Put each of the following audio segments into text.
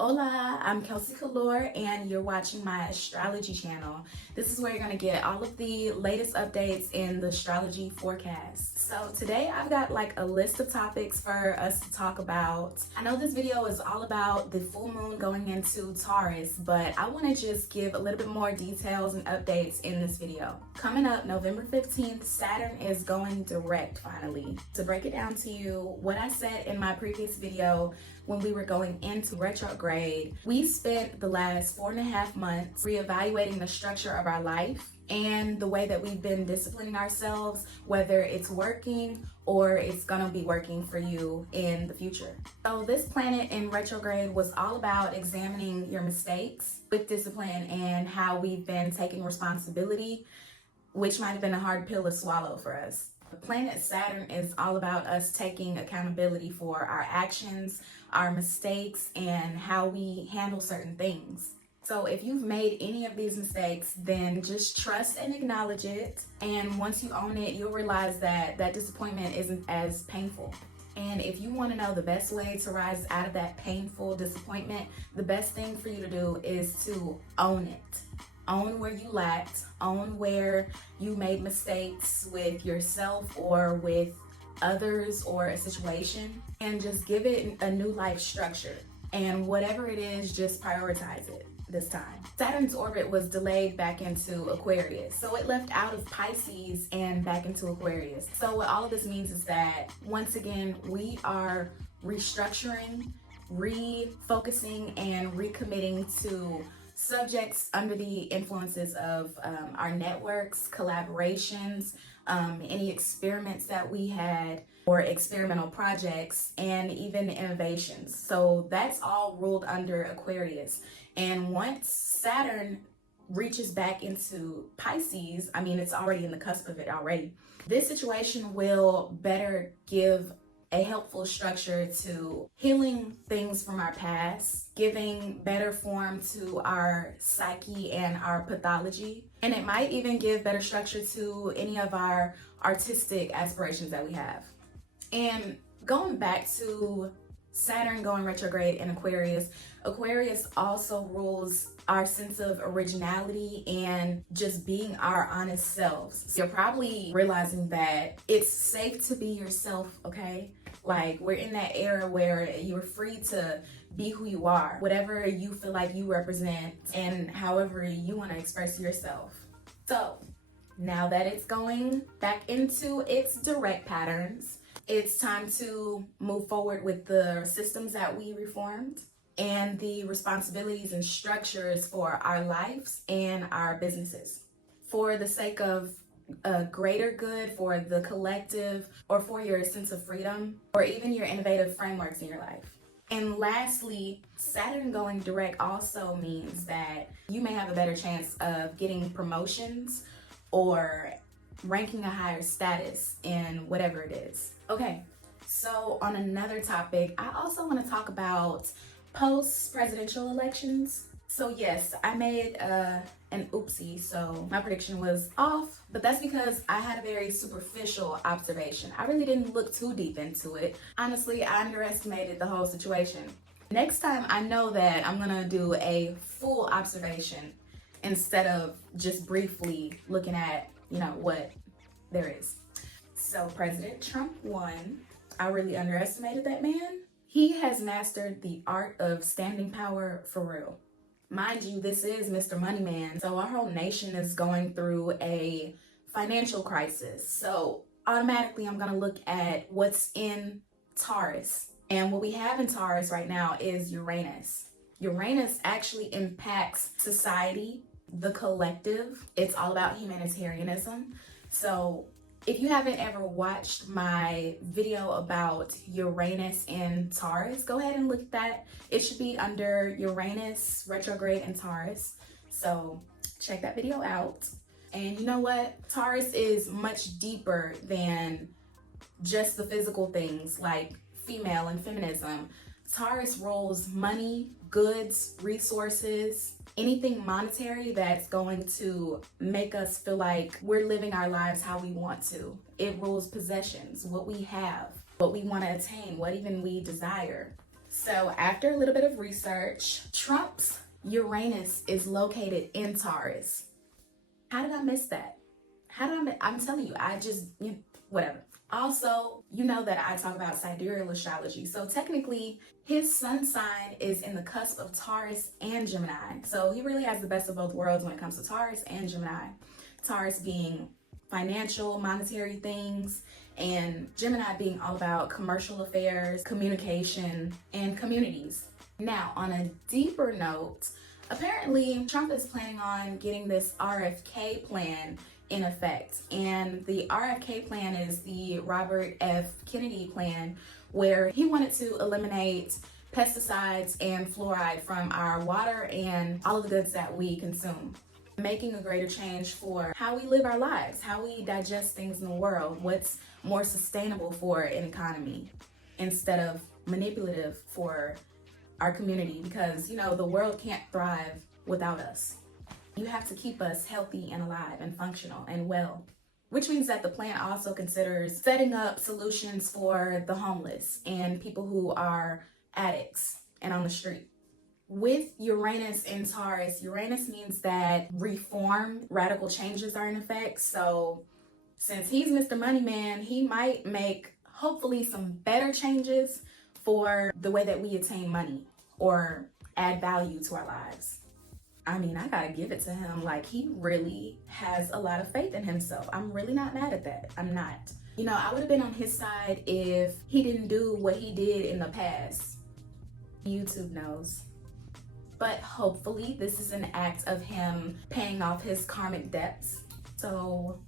Hola, I'm Kelsey Kalor and you're watching my astrology channel. This is where you're going to get all of the latest updates in the astrology forecast. So today I've got like a list of topics for us to talk about. I know this video is all about the full moon going into Taurus, but I want to just give a little bit more details and updates in this video. Coming up November 15th, Saturn is going direct finally. To break it down to you, what I said in my previous video when we were going into retrograde, we spent the last 4.5 months reevaluating the structure of our life and the way that we've been disciplining ourselves, whether it's working or it's gonna be working for you in the future. So this planet in retrograde was all about examining your mistakes with discipline and how we've been taking responsibility, which might have been a hard pill to swallow for us. The planet Saturn is all about us taking accountability for our actions, our mistakes, and how we handle certain things. So if you've made any of these mistakes, then just trust and acknowledge it. And once you own it, you'll realize that that disappointment isn't as painful. And if you want to know the best way to rise out of that painful disappointment, the best thing for you to do is to own it. Own where you lacked, own where you made mistakes with yourself or with others or a situation, and just give it a new life structure. And whatever it is, just prioritize it this time. Saturn's orbit was delayed back into Aquarius, so it left out of Pisces and back into Aquarius. So what all of this means is that once again, we are restructuring, refocusing, and recommitting to subjects under the influences of our networks, collaborations, any experiments that we had, or experimental projects, and even innovations. So that's all ruled under Aquarius. And once Saturn reaches back into Pisces, I mean, it's already in the cusp of it already, this situation will better give a helpful structure to healing things from our past, giving better form to our psyche and our pathology. And it might even give better structure to any of our artistic aspirations that we have. And going back to Saturn going retrograde in Aquarius, Aquarius also rules our sense of originality and just being our honest selves. So you're probably realizing that it's safe to be yourself, okay? Like, we're in that era where you're free to be who you are, whatever you feel like you represent and however you want to express yourself. So now that it's going back into its direct patterns, it's time to move forward with the systems that we reformed and the responsibilities and structures for our lives and our businesses. For the sake of a greater good, for the collective, or for your sense of freedom, or even your innovative frameworks in your life. And lastly, Saturn going direct also means that you may have a better chance of getting promotions or ranking a higher status in whatever it is. Okay, so on another topic, I also want to talk about post-presidential elections. So yes, I made an oopsie, so my prediction was off, but that's because I had a very superficial observation. I really didn't look too deep into it. Honestly, I underestimated the whole situation. Next time, I know that I'm gonna do a full observation instead of just briefly looking at, what there is. So President Trump won. I really underestimated that man. He has mastered the art of standing power for real. Mind you, this is Mr. Moneyman, so our whole nation is going through a financial crisis. So automatically I'm gonna look at what's in Taurus. And what we have in Taurus right now is Uranus. Uranus actually impacts society, the collective. It's all about humanitarianism. So if you haven't ever watched my video about Uranus in Taurus, go ahead and look at that. It should be under Uranus retrograde in Taurus. So check that video out. And you know what? Taurus is much deeper than just the physical things like female and feminism. Taurus rules money, goods, resources, anything monetary that's going to make us feel like we're living our lives how we want to. It rules possessions, what we have, what we want to attain, what even we desire. So after a little bit of research, Trump's Uranus is located in Taurus. How did I miss that? I'm telling you, whatever. Also, you know that I talk about sidereal astrology. So technically, his sun sign is in the cusp of Taurus and Gemini. So he really has the best of both worlds when it comes to Taurus and Gemini. Taurus being financial, monetary things, and Gemini being all about commercial affairs, communication, and communities. Now, on a deeper note, apparently Trump is planning on getting this RFK plan in effect. And the RFK plan is the Robert F. Kennedy plan, where he wanted to eliminate pesticides and fluoride from our water and all of the goods that we consume, making a greater change for how we live our lives, how we digest things in the world, what's more sustainable for an economy instead of manipulative for our community, because the world can't thrive without us. You have to keep us healthy and alive and functional and well, which means that the plan also considers setting up solutions for the homeless and people who are addicts and on the street. With Uranus in Taurus, Uranus means that reform, radical changes are in effect. So since he's Mr. Money Man, he might make hopefully some better changes for the way that we attain money or add value to our lives. I mean, I gotta give it to him. Like, he really has a lot of faith in himself. I'm really not mad at that. I'm not. I would have been on his side if he didn't do what he did in the past. YouTube knows. But hopefully this is an act of him paying off his karmic debts. So,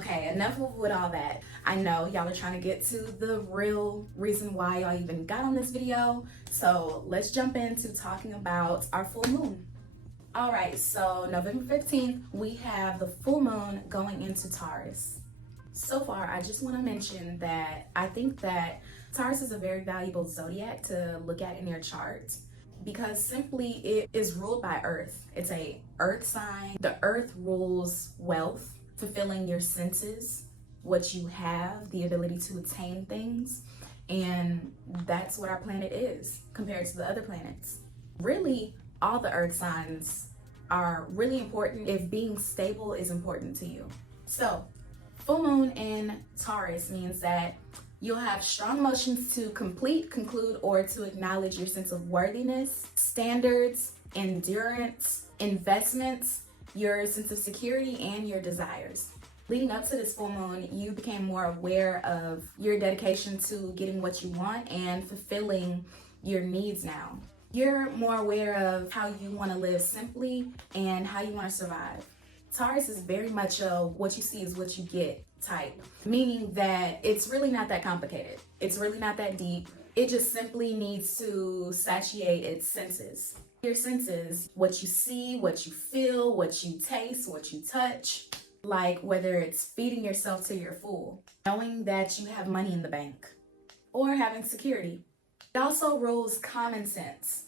okay, enough with all that. I know y'all are trying to get to the real reason why y'all even got on this video. So let's jump into talking about our full moon. All right, so November 15th, we have the full moon going into Taurus. So far, I just want to mention that I think that Taurus is a very valuable zodiac to look at in your chart, because simply it is ruled by Earth. It's a Earth sign. The Earth rules wealth, fulfilling your senses, what you have, the ability to attain things. And that's what our planet is compared to the other planets. Really, all the Earth signs are really important if being stable is important to you. So, full moon in Taurus means that you'll have strong emotions to complete, conclude, or to acknowledge your sense of worthiness, standards, endurance, investments, your sense of security, and your desires. Leading up to this full moon, you became more aware of your dedication to getting what you want and fulfilling your needs now. You're more aware of how you want to live simply and how you want to survive. Taurus is very much a what you see is what you get type, meaning that it's really not that complicated. It's really not that deep. It just simply needs to satiate its senses. Your senses, what you see, what you feel, what you taste, what you touch, like whether it's feeding yourself till you're full, knowing that you have money in the bank, or having security. It also rules common sense.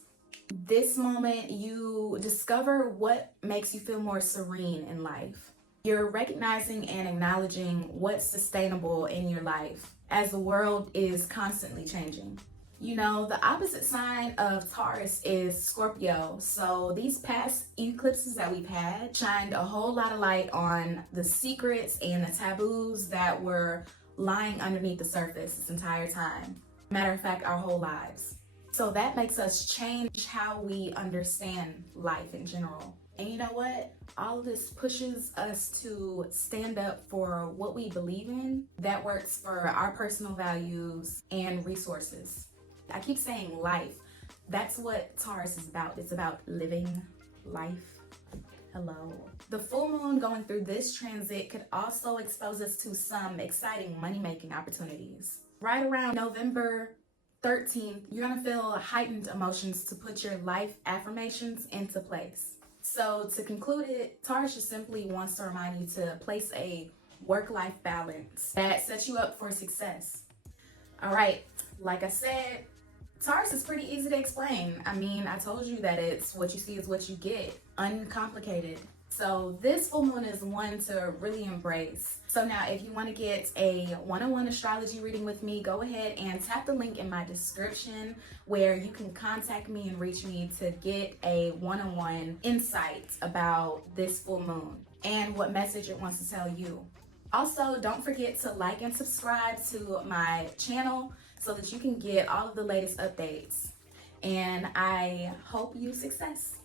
This moment, you discover what makes you feel more serene in life. You're recognizing and acknowledging what's sustainable in your life as the world is constantly changing. The opposite sign of Taurus is Scorpio. So these past eclipses that we've had shined a whole lot of light on the secrets and the taboos that were lying underneath the surface this entire time. Matter of fact, our whole lives. So that makes us change how we understand life in general. And you know what? All of this pushes us to stand up for what we believe in that works for our personal values and resources. I keep saying life. That's what Taurus is about. It's about living life. Hello. The full moon going through this transit could also expose us to some exciting money-making opportunities. Right around November 13th, you're gonna feel heightened emotions to put your life affirmations into place. So to conclude it, Taurus just simply wants to remind you to place a work-life balance that sets you up for success. All right, like I said, Taurus is pretty easy to explain. I mean, I told you that it's what you see is what you get. Uncomplicated. So this full moon is one to really embrace. So now if you want to get a one-on-one astrology reading with me, go ahead and tap the link in my description where you can contact me and reach me to get a one-on-one insight about this full moon and what message it wants to tell you. Also, don't forget to like and subscribe to my channel so that you can get all of the latest updates. And I hope you success.